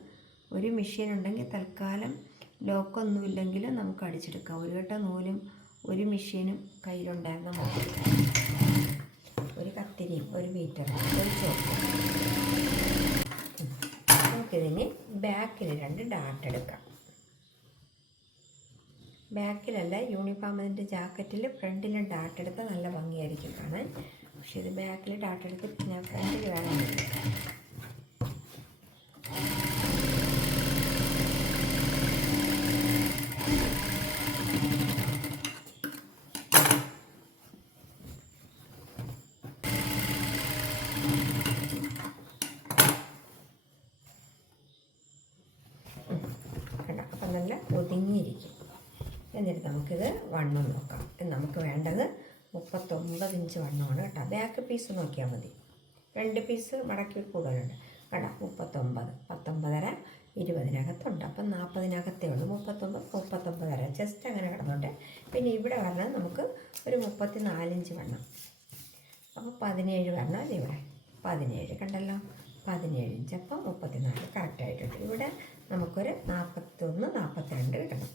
A: ഒരു മെഷീൻ ഉണ്ടെങ്കിൽ തൽക്കാലം ലോക്കൊന്നുമില്ലെങ്കിലും നമുക്ക് അടിച്ചെടുക്കാം. ഒരു കെട്ട നൂലും ഒരു മെഷീനും കയ്യിലുണ്ടായിരുന്ന മതി ഒരു കത്തിരിയും ഒരു മീറ്ററും ഒരു ചോക്കും നമുക്കിതിന് ബാക്കിൽ രണ്ട് ഡാർട്ട് എടുക്കാം. ബാക്കിലല്ല യൂണിഫോമിന്റെ ജാക്കറ്റിൽ ഫ്രണ്ടിൽ ഡാർട്ട് എടുത്താൽ നല്ല ഭംഗിയായിരിക്കും കാണാൻ. പക്ഷേ ഇത് ബാക്കിൽ ഡാർട്ട് എടുത്ത് ഞാൻ ഫ്രണ്ടിൽ വേണമെന്നില്ല കണ്ടോ അപ്പം നല്ല ഒതുങ്ങിയിരിക്കും എന്നിട്ട് നമുക്കിത് വണ്ണം നോക്കാം. നമുക്ക് വേണ്ടത് മുപ്പത്തൊമ്പത് ഇഞ്ച് വണ്ണമാണ് കേട്ടോ. ബാക്ക് പീസ് നോക്കിയാൽ മതി. രണ്ട് പീസ് മടക്കി കൂടുതലുണ്ട്. കേട്ടോ മുപ്പത്തൊമ്പത് പത്തൊമ്പതര ഇരുപതിനകത്തുണ്ട്. അപ്പം നാൽപ്പതിനകത്തേ ഉള്ളൂ. മുപ്പത്തൊമ്പത് മുപ്പത്തൊമ്പതര. ജസ്റ്റ് അങ്ങനെ കിടന്നുണ്ട് പിന്നെ ഇവിടെ വരണം നമുക്ക് ഒരു മുപ്പത്തി നാലിഞ്ച് വണ്ണം. അപ്പോൾ പതിനേഴ് വരണം ഇവിടെ? പതിനേഴ് കണ്ടല്ലോ? പതിനേഴ് ഇഞ്ച്. അപ്പം മുപ്പത്തിനാല്. കറക്റ്റായിട്ടുണ്ട് ഇവിടെ നമുക്കൊരു നാൽപ്പത്തൊന്ന് നാൽപ്പത്തിരണ്ട് കിട്ടണം.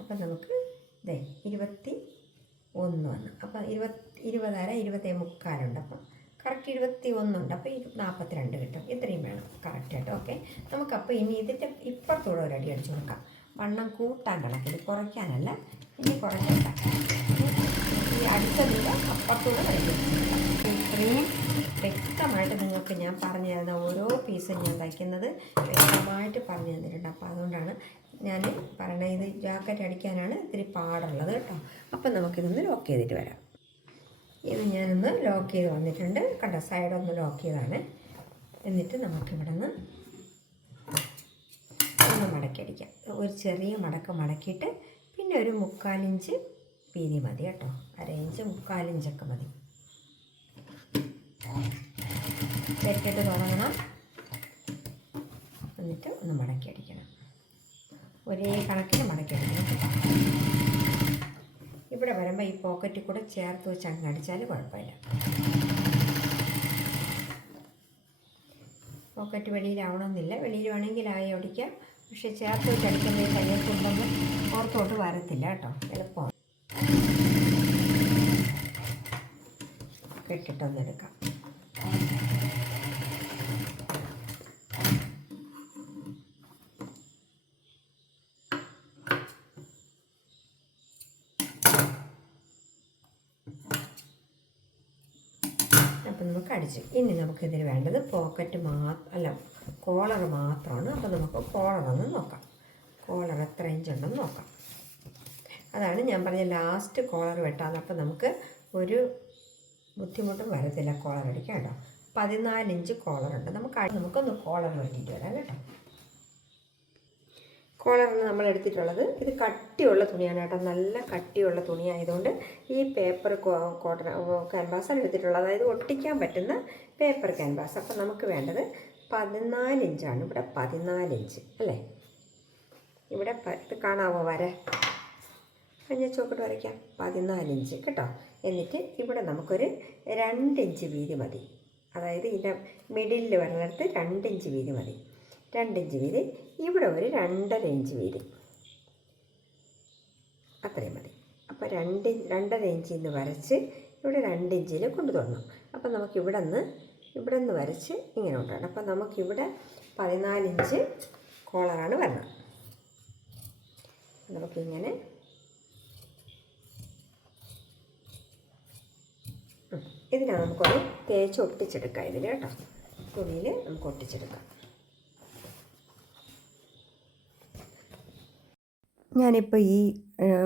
A: അപ്പം നമുക്ക് ഇതേ ഇരുപത്തി ഒന്ന് വന്നു. അപ്പം ഇരുപത് ഇരുപതര ഇരുപത്തേ മുക്കാലുണ്ട്. അപ്പം കറക്റ്റ് ഇരുപത്തി ഒന്നുണ്ട് അപ്പോൾ ഇരു നാൽപ്പത്തിരണ്ട് കിട്ടും. ഇത്രയും വേണം. കറക്റ്റായിട്ട് ഓക്കെ നമുക്കപ്പോൾ ഇനി ഇതിന്റെ ഇപ്പുറത്തൂടെ ഒരു അടി അടിച്ചു കൊടുക്കാം. വണ്ണം കൂട്ടാൻ കണക്കിൽ കുറയ്ക്കാനല്ല ഇനി കുറയ്ക്കണ്ട. ഈ അടുത്തതിന്റെ അപ്പുറത്തൂടെ അടി ഇത്രയും വ്യക്തമായിട്ട് നിങ്ങൾക്ക് ഞാൻ പറഞ്ഞു തരുന്ന ഓരോ പീസും ഞാൻ തയ്ക്കുന്നത് വ്യക്തമായിട്ട് പറഞ്ഞു തന്നിട്ടുണ്ട്. അപ്പോൾ അതുകൊണ്ടാണ് ഞാൻ പറയണത് ഇത് ജാക്കറ്റ് അടിക്കാനാണ് ഇത്തിരി പാടുള്ളത് കേട്ടോ. അപ്പം നമുക്കിതൊന്ന് ലോക്ക് ചെയ്തിട്ട് വരാം. ഇത് ഞാനൊന്ന് ലോക്ക് ചെയ്ത് വന്നിട്ടുണ്ട്. കണ്ട സൈഡൊന്ന് ലോക്ക് ചെയ്താണ് എന്നിട്ട് നമുക്കിവിടെ നിന്ന് ഒന്ന് മടക്കിയടിക്കാം ഒരു ചെറിയ മടക്ക് മടക്കിയിട്ട് പിന്നെ ഒരു മുക്കാലിഞ്ച് വീതി മതി കേട്ടോ. അര ഇഞ്ച് മുക്കാലിഞ്ചൊക്കെ മതി. തെറ്റിട്ട് തുടങ്ങണം. എന്നിട്ട് ഒന്ന് മടക്കി അടിക്കണം. ഒരേ കണക്കിന് മടക്കി അടിക്കണം ഇവിടെ വരുമ്പോൾ ഈ പോക്കറ്റിൽ കൂടെ ചേർത്ത് വെച്ച് അങ്ങ് അടിച്ചാൽ കുഴപ്പമില്ല. പോക്കറ്റ് വെളിയിലാവണമെന്നില്ല. വെളിയിൽ വേണമെങ്കിൽ ആയി ഒടിക്കാം പക്ഷേ ചേർത്ത് വെച്ച് അടിക്കുമ്പോൾ കയ്യത്തുണ്ടെന്ന് പുറത്തോട്ട് വരത്തില്ല കേട്ടോ. എളുപ്പമാണ്. കെട്ടിട്ടൊന്നെടുക്കാം അപ്പം നമുക്ക് അടിച്ചു ഇനി നമുക്കിതിന് വേണ്ടത് പോക്കറ്റ് മാ അല്ല കോളർ മാത്രമാണ്. അപ്പോൾ നമുക്ക് കോളർ ഒന്ന് നോക്കാം. കോളർ എത്ര ഇഞ്ച് ഉണ്ടെന്ന് നോക്കാം. അതാണ് ഞാൻ പറഞ്ഞ ലാസ്റ്റ് കോളർ വെട്ടാന്ന്. അപ്പോൾ നമുക്ക് ഒരു ബുദ്ധിമുട്ടും വരത്തില്ല കോളർ അടിക്കാൻ കേട്ടോ. പതിനാലിഞ്ച് കോളറുണ്ട് നമുക്ക് നമുക്കൊന്ന് കോളർ വെട്ടിയിട്ട് വരാം കേട്ടോ. കോളറിന് നമ്മൾ എടുത്തിട്ടുള്ളത്. ഇത് കട്ടിയുള്ള തുണിയാണ് കേട്ടോ. നല്ല കട്ടിയുള്ള തുണിയായതുകൊണ്ട് ഈ പേപ്പർ കോട്ടൺ ക്യാൻവാസാണ് എടുത്തിട്ടുള്ളത്. അതായത് ഒട്ടിക്കാൻ പറ്റുന്ന പേപ്പർ ക്യാൻവാസ് അപ്പം നമുക്ക് വേണ്ടത് പതിനാല് ഇഞ്ചാണ് ഇവിടെ പതിനാല് ഇഞ്ച് അല്ലേ? ഇവിടെ ഇത് കാണാവോ വരെ? ഞാൻ ചോക്കട്ട് വരയ്ക്കാം. പതിനാല് ഇഞ്ച് കേട്ടോ. എന്നിട്ട് ഇവിടെ നമുക്കൊരു രണ്ട് ഇഞ്ച് വീതി മതി. അതായത് ഇതിന്റെ മിഡിലിൽ വരുന്നിടത്ത് രണ്ട് ഇഞ്ച് വീതി മതി. രണ്ട് ഇഞ്ച് വീതി. ഇവിടെ ഒരു രണ്ടര ഇഞ്ച് വീതി. അത്രയും മതി. അപ്പോൾ രണ്ട് രണ്ടര ഇഞ്ചിൽ നിന്ന് വരച്ച് ഇവിടെ രണ്ട് ഇഞ്ചിൽ കൊണ്ടു തുടങ്ങണം അപ്പം നമുക്ക് ഇവിടെ നിന്ന് ഇവിടെ നിന്ന് വരച്ച് ഇങ്ങനെ കൊണ്ടുവരണം. അപ്പം നമുക്കിവിടെ പതിനാലിഞ്ച് കോളറാണ് വരണം. നമുക്കിങ്ങനെ ഇതിനാണ് ഇതിനെ നമുക്കൊന്ന് തേച്ച് ഒട്ടിച്ചെടുക്കാം ഇതിൽ കേട്ടോ. തുണിയിൽ നമുക്ക് ഒട്ടിച്ചെടുക്കാം. ഞാനിപ്പോൾ ഈ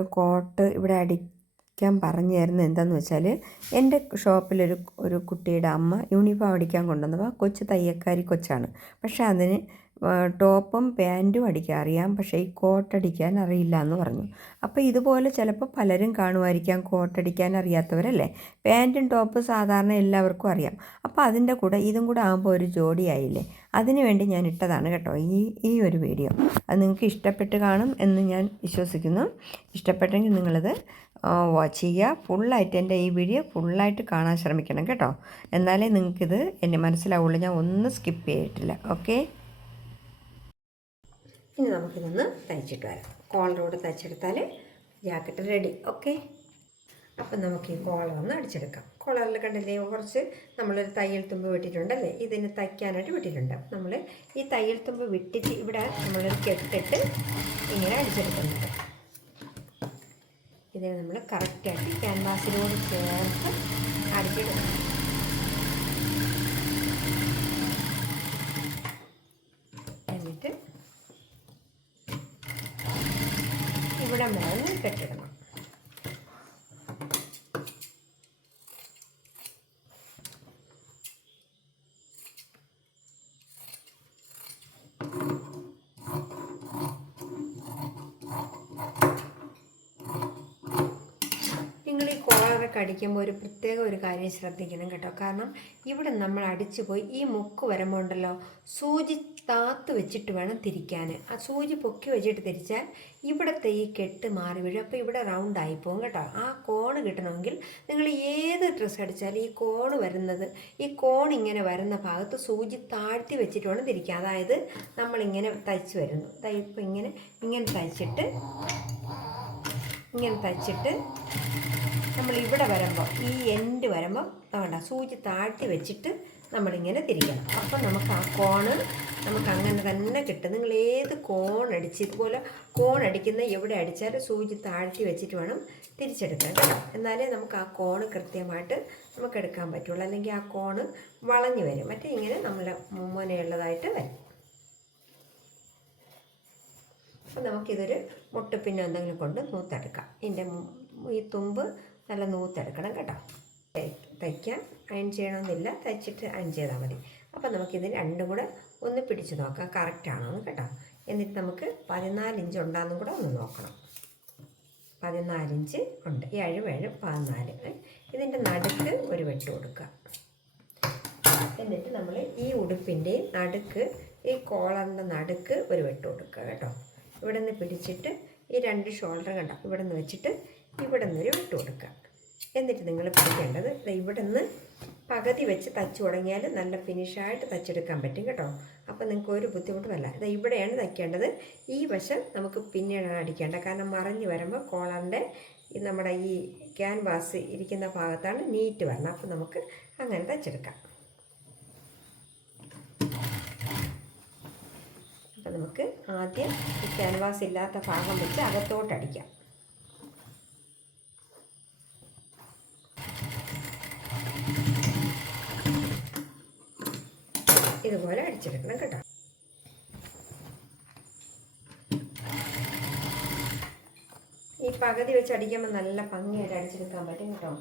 A: കോട്ട് ഇവിടെ അടിക്കാൻ പറഞ്ഞു തരുന്നത് എന്താണെന്ന് വെച്ചാൽ എന്റെ ഷോപ്പിലൊരു ഒരു കുട്ടിയുടെ അമ്മ യൂണിഫോം അടിക്കാൻ കൊണ്ടുവന്നപ്പോൾ കൊച്ച് തയ്യക്കാരി കൊച്ചാണ്. പക്ഷേ അതിന് ടോപ്പും പാന്റും അടിക്കാൻ അറിയാം പക്ഷേ ഈ കോട്ടടിക്കാൻ അറിയില്ല എന്ന് പറഞ്ഞു. അപ്പോൾ ഇതുപോലെ ചിലപ്പോൾ പലരും കാണുമായിരിക്കാം കോട്ടടിക്കാൻ അറിയാത്തവരല്ലേ? പാന്റും ടോപ്പും സാധാരണ എല്ലാവർക്കും അറിയാം. അപ്പോൾ അതിന്റെ കൂടെ ഇതും കൂടെ ആകുമ്പോൾ ഒരു ജോഡിയായില്ലേ അതിനുവേണ്ടി ഞാൻ ഇട്ടതാണ് കേട്ടോ ഈ ഈ ഒരു വീഡിയോ. അത് നിങ്ങൾക്ക് ഇഷ്ടപ്പെട്ട് കാണും എന്ന് ഞാൻ വിശ്വസിക്കുന്നു. ഇഷ്ടപ്പെട്ടെങ്കിൽ നിങ്ങളിത് വാച്ച് ചെയ്യുക. ഫുള്ളായിട്ട് എന്റെ ഈ വീഡിയോ ഫുള്ളായിട്ട് കാണാൻ ശ്രമിക്കണം കേട്ടോ. എന്നാലേ നിങ്ങൾക്കിത് എന്റെ മനസ്സിലാവുള്ളൂ. ഞാൻ ഒന്നും സ്കിപ്പ് ചെയ്തിട്ടില്ല. ഓക്കെ ഇനി നമുക്കിതൊന്ന് തയ്ച്ചിട്ട് വരാം. കോളറോട് തയ്ച്ചെടുത്താൽ ജാക്കറ്റ് റെഡി ഓക്കെ അപ്പം നമുക്ക് ഈ കോളർ ഒന്ന് അടിച്ചെടുക്കാം. കോളറിൽ കണ്ടില്ലേ കുറച്ച് നമ്മളൊരു തയ്യൽ തുമ്പ് വിട്ടിട്ടുണ്ടല്ലേ ഇതിന് തയ്ക്കാനായിട്ട് വിട്ടിട്ടുണ്ട് നമ്മൾ ഈ തയ്യൽ തുമ്പ് വിട്ടിട്ട് ഇവിടെ നമ്മളൊരു കെട്ടിട്ട് ഇങ്ങനെ അടിച്ചെടുക്കുന്നുണ്ട്. ഇതിനെ നമ്മൾ കറക്റ്റായിട്ട് ക്യാൻവാസിനോട് ചേർത്ത് അടിച്ചെടുക്കണം എന്നിട്ട് ഇവിടെ മൂന്ന് കെട്ടിടണം നിങ്ങൾ ഈ അടിക്കുമ്പോൾ ഒരു പ്രത്യേക ഒരു കാര്യം ശ്രദ്ധിക്കണം കേട്ടോ. കാരണം ഇവിടെ നമ്മൾ അടിച്ചു പോയി ഈ മുക്ക് വരുമ്പോൾ ഉണ്ടല്ലോ സൂചി താത്ത് വെച്ചിട്ട് വേണം തിരിക്കാൻ ആ സൂചി പൊക്കി വെച്ചിട്ട് തിരിച്ചാൽ ഇവിടുത്തെ ഈ കെട്ട് മാറി വീഴും. അപ്പോൾ ഇവിടെ റൗണ്ട് ആയി പോകും കേട്ടോ. ആ കോണ് കിട്ടണമെങ്കിൽ നിങ്ങൾ ഏത് ഡ്രസ്സ് അടിച്ചാലും ഈ കോണ് വരുന്നത് ഈ കോൺ ഇങ്ങനെ വരുന്ന ഭാഗത്ത് സൂചി താഴ്ത്തി വെച്ചിട്ട് വേണം തിരിക്കുക അതായത് നമ്മളിങ്ങനെ തയ്ച്ച് വരുന്നു. ഇപ്പോൾ ഇങ്ങനെ ഇങ്ങനെ തയ്ച്ചിട്ട് ഇങ്ങനെ തച്ചിട്ട് നമ്മൾ ഇവിടെ വരുമ്പോൾ ഈ എൻഡ് വരുമ്പോൾ വേണ്ട സൂചി താഴ്ത്തി വെച്ചിട്ട് നമ്മളിങ്ങനെ തിരിക്കണം. അപ്പം നമുക്ക് ആ കോണ് നമുക്ക് അങ്ങനെ തന്നെ കിട്ടും. നിങ്ങൾ ഏത് കോൺ അടിച്ച് ഇതുപോലെ കോൺ അടിക്കുന്ന എവിടെ അടിച്ചാലും സൂചി താഴ്ത്തി വെച്ചിട്ട് വേണം തിരിച്ചെടുക്കാൻ എന്നാലേ നമുക്ക് ആ കോണ് കൃത്യമായിട്ട് നമുക്ക് എടുക്കാൻ പറ്റുള്ളൂ. അല്ലെങ്കിൽ ആ കോണ് വളഞ്ഞു വരും. മറ്റേ ഇങ്ങനെ നമ്മളെ മുമ്മനെയുള്ളതായിട്ട് വരും. അപ്പം നമുക്കിതൊരു മുട്ടപ്പിന്നോ എന്തെങ്കിലും കൊണ്ട് നൂത്തെടുക്കാം. ഇതിന്റെ ഈ തുമ്പ് നല്ല നൂത്തെടുക്കണം കേട്ടോ. തയ്- തയ്ക്കാൻ അയൺ ചെയ്യണമെന്നില്ല തയ്ച്ചിട്ട് അയൺ ചെയ്താൽ മതി. അപ്പം നമുക്കിത് രണ്ടും കൂടെ ഒന്ന് പിടിച്ച് നോക്കാം കറക്റ്റാണോ എന്ന് കേട്ടോ. എന്നിട്ട് നമുക്ക് പതിനാല് ഇഞ്ച് ഉണ്ടാകുന്നും കൂടെ ഒന്ന് നോക്കണം. പതിനാല് ഇഞ്ച് ഉണ്ട്. ഏഴ് ഏഴ് പതിനാല്. ഇതിന്റെ നടുക്ക് ഒരു വെട്ട് കൊടുക്കുക. എന്നിട്ട് നമ്മൾ ഈ ഉടുപ്പിന്റെ നടുക്ക് ഈ കോളറിന്റെ നടുക്ക് ഒരു വെട്ട് കൊടുക്കുക കേട്ടോ. ഇവിടെ നിന്ന് പിടിച്ചിട്ട് ഈ രണ്ട് ഷോൾഡർ കണ്ട? ഇവിടെ നിന്ന് വെച്ചിട്ട് ഇവിടെ നിന്നൊരു വിട്ട് കൊടുക്കുക. എന്നിട്ട് നിങ്ങൾ പിടിക്കേണ്ടത് ഇവിടെ നിന്ന് പകുതി വെച്ച് തച്ച് തുടങ്ങിയാൽ നല്ല ഫിനിഷായിട്ട് തച്ചെടുക്കാൻ പറ്റും കേട്ടോ. അപ്പോൾ നിങ്ങൾക്ക് ഒരു ബുദ്ധിമുട്ടുമല്ല. ഇത് ഇവിടെയാണ് തയ്ക്കേണ്ടത്. ഈ വശം നമുക്ക് പിന്നീടാണ് അടിക്കേണ്ടത് കാരണം മറിഞ്ഞ് വരുമ്പോൾ കോളറിന്റെ നമ്മുടെ ഈ ക്യാൻവാസ് ഇരിക്കുന്ന ഭാഗത്താണ് നീറ്റ് വരണം. അപ്പോൾ നമുക്ക് അങ്ങനെ തച്ചെടുക്കാം. അപ്പം നമുക്ക് ആദ്യം ഈ ക്യാൻവാസ് ഇല്ലാത്ത ഭാഗം വെച്ച് അകത്തോട്ടടിക്കാം ഇതുപോലെ അടിച്ചെടുക്കണം കേട്ടോ. ഈ പകുതി വെച്ച് അടിക്കുമ്പോൾ നല്ല ഭംഗിയായിട്ട് അടിച്ചെടുക്കാൻ പറ്റും കേട്ടോ.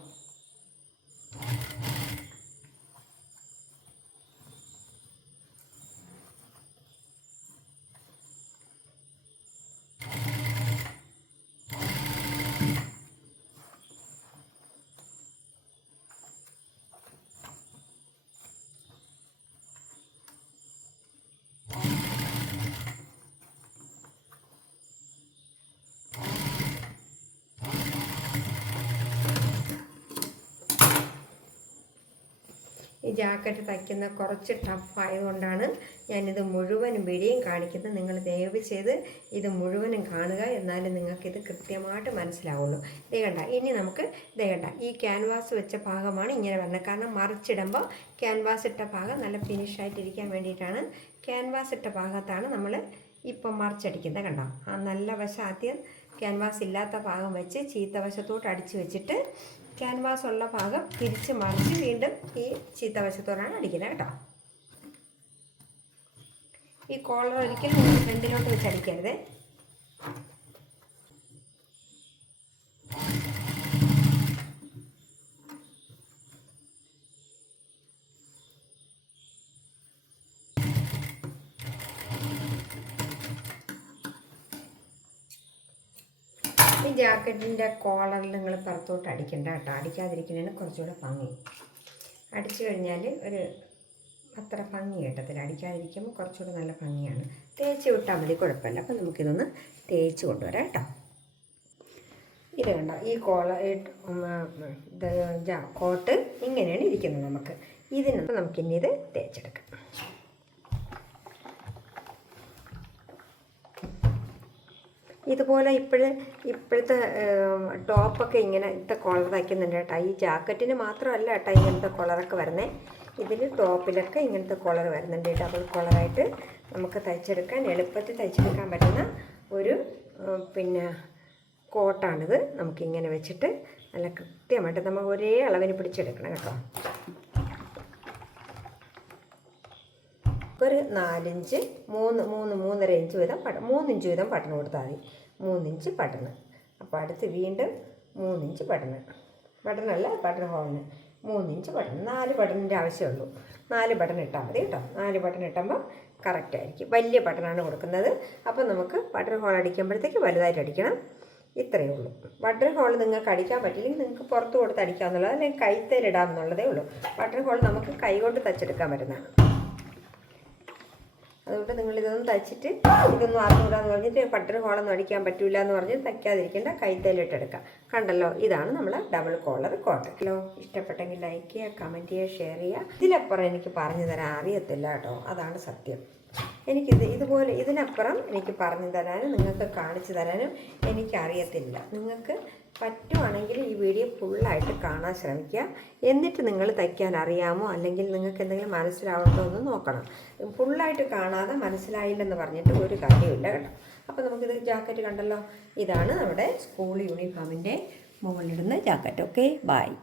A: ജാക്കറ്റ് തയ്ക്കുന്ന കുറച്ച് ടഫായതുകൊണ്ടാണ് ഞാനിത് മുഴുവനും വെടിയും കാണിക്കുന്നത്. നിങ്ങൾ ദയവ് ചെയ്ത് ഇത് മുഴുവനും കാണുക എന്നാലും നിങ്ങൾക്കിത് കൃത്യമായിട്ട് മനസ്സിലാവുള്ളൂ. ദേ കണ്ട ഇനി നമുക്ക് ദേ കണ്ട ഈ ക്യാൻവാസ് വെച്ച ഭാഗമാണ് ഇങ്ങനെ വരുന്നത് കാരണം മറിച്ചിടുമ്പോൾ ക്യാൻവാസ് ഇട്ട ഭാഗം നല്ല ഫിനിഷായിട്ടിരിക്കാൻ വേണ്ടിയിട്ടാണ് ക്യാൻവാസ് ഇട്ട ഭാഗത്താണ് നമ്മൾ ഇപ്പം മറിച്ചടിക്കുന്നത്. കണ്ടോ? ആ നല്ല വശം ആദ്യം ക്യാൻവാസ് ഇല്ലാത്ത ഭാഗം വെച്ച് ചീത്ത വശത്തോട്ട് അടിച്ച് വെച്ചിട്ട് ക്യാൻവാസ് ഉള്ള ഭാഗം തിരിച്ച് മറിച്ച് വീണ്ടും ഈ ചീത്ത വശത്തോടാണ് അടിക്കുന്നത് കേട്ടോ. ഈ കോളർ ഒരിക്കലും ഫ്രണ്ടിലോട്ട് വെച്ച് അടിക്കരുത്. ജാക്കറ്റിന്റെ കോളറിൽ നിങ്ങൾ പുറത്തോട്ട് അടിക്കണ്ട കേട്ടോ. അടിക്കാതിരിക്കുന്നതിന് കുറച്ചുകൂടെ ഭംഗി. അടിച്ചു കഴിഞ്ഞാൽ ഒരു അത്ര ഭംഗി കേട്ടത്തിൽ അടിക്കാതിരിക്കുമ്പോൾ കുറച്ചുകൂടെ നല്ല ഭംഗിയാണ്. തേച്ച് വിട്ടാൽ മതി കുഴപ്പമില്ല. അപ്പം നമുക്കിതൊന്ന് തേച്ച് കൊണ്ടുവരാം കേട്ടോ. ഇത് കണ്ടോ? ഈ കോള കോട്ട് ഇങ്ങനെയാണ് ഇരിക്കുന്നത് നമുക്ക്. ഇതിനൊന്ന് നമുക്കിനി ഇത് തേച്ചെടുക്കാം. ഇതുപോലെ ഇപ്പോഴ് ഇപ്പോഴത്തെ ടോപ്പൊക്കെ ഇങ്ങനെ ഇത്തെ കോളർ തയ്ക്കുന്നുണ്ട് കേട്ടോ. ഈ ജാക്കറ്റിന് മാത്രമല്ല കേട്ടോ ഇങ്ങനത്തെ കോളറൊക്കെ വരുന്നത് ഇതിൽ ടോപ്പിലൊക്കെ ഇങ്ങനത്തെ കോളർ വരുന്നുണ്ട് ഡബിൾ കോളറായിട്ട് നമുക്ക് തയ്ച്ചെടുക്കാൻ എളുപ്പത്തിൽ തയ്ച്ചെടുക്കാൻ പറ്റുന്ന ഒരു പിന്നെ കോട്ടാണിത്. നമുക്കിങ്ങനെ വെച്ചിട്ട് നല്ല കൃത്യമായിട്ട് നമ്മൾ ഒരേ അളവിന് പിടിച്ചെടുക്കണം കേട്ടോ. ഒരു നാലിഞ്ച് മൂന്ന് മൂന്ന് മൂന്നര ഇഞ്ച് വീതം പട്ട മൂന്നിഞ്ച് വീതം പട്ടണം കൊടുത്താൽ മതി. മൂന്നിഞ്ച് പട്ടണം അപ്പോൾ അടുത്ത് വീണ്ടും മൂന്നിഞ്ച് പട്ടണം ബട്ടണല്ല ബട്ടൺ ഹോളിന് മൂന്നിഞ്ച് ബട്ടൺ നാല് ബട്ടണിന്റെ ആവശ്യമുള്ളൂ. നാല് ബട്ടൺ ഇട്ടാൽ മതി കേട്ടോ. നാല് ബട്ടൺ ഇട്ടുമ്പോൾ കറക്റ്റ് ആയിരിക്കും. വലിയ ബട്ടണാണ് കൊടുക്കുന്നത്. അപ്പോൾ നമുക്ക് ബട്ടർ ഹോൾ അടിക്കുമ്പോഴത്തേക്ക് വലുതായിട്ട് അടിക്കണം. ഇത്രയേ ഉള്ളൂ. ബട്ടർ ഹോൾ നിങ്ങൾക്ക് അടിക്കാൻ പറ്റില്ലെങ്കിൽ നിങ്ങൾക്ക് പുറത്ത് കൊടുത്ത് അടിക്കാമെന്നുള്ളത് അല്ലെങ്കിൽ കൈത്തേലിടാം എന്നുള്ളതേ ഉള്ളൂ. ബട്ടർ ഹോൾ നമുക്ക് കൈ കൊണ്ട് തച്ചെടുക്കാൻ പറ്റുന്നതാണ്. അതുകൊണ്ട് നിങ്ങൾ ഇതൊന്നും തയ്ച്ചിട്ട് ഇതൊന്നും ആർക്കൂടാന്ന് പറഞ്ഞിട്ട് പട്ടർ ഹോളൊന്നും അടിക്കാൻ പറ്റില്ല എന്ന് പറഞ്ഞ് തയ്ക്കാതിരിക്കേണ്ട കൈത്തേലിട്ടെടുക്കാം കണ്ടല്ലോ ഇതാണ് നമ്മൾ ഡബിൾ കോളർ കോട്ടൺ ഹലോ ഇഷ്ടപ്പെട്ടെങ്കിൽ ലൈക്ക് ചെയ്യുക കമന്റ് ചെയ്യുക ഷെയർ ചെയ്യുക. ഇതിലപ്പുറം എനിക്ക് പറഞ്ഞു തരാൻ അറിയത്തില്ല കേട്ടോ. അതാണ് സത്യം. എനിക്കിത് ഇതുപോലെ ഇതിനപ്പുറം എനിക്ക് പറഞ്ഞു തരാനും നിങ്ങൾക്ക് കാണിച്ചു തരാനും എനിക്കറിയത്തില്ല. നിങ്ങൾക്ക് പറ്റുവാണെങ്കിൽ ഈ വീഡിയോ ഫുള്ളായിട്ട് കാണാൻ ശ്രമിക്കുക. എന്നിട്ട് നിങ്ങൾ തയ്ക്കാൻ അറിയാമോ? അല്ലെങ്കിൽ നിങ്ങൾക്ക് എന്തെങ്കിലും മനസ്സിലാവുണ്ടോ എന്ന് നോക്കണം. ഫുള്ളായിട്ട് കാണാതെ മനസ്സിലായില്ലെന്ന് പറഞ്ഞിട്ട് ഒരു കാര്യമില്ല കേട്ടോ. അപ്പോൾ നമുക്കിത് ജാക്കറ്റ് കണ്ടല്ലോ? ഇതാണ് നമ്മുടെ സ്കൂൾ യൂണിഫോമിന്റെ മുകളിലിടുന്ന ജാക്കറ്റ്. Okay bye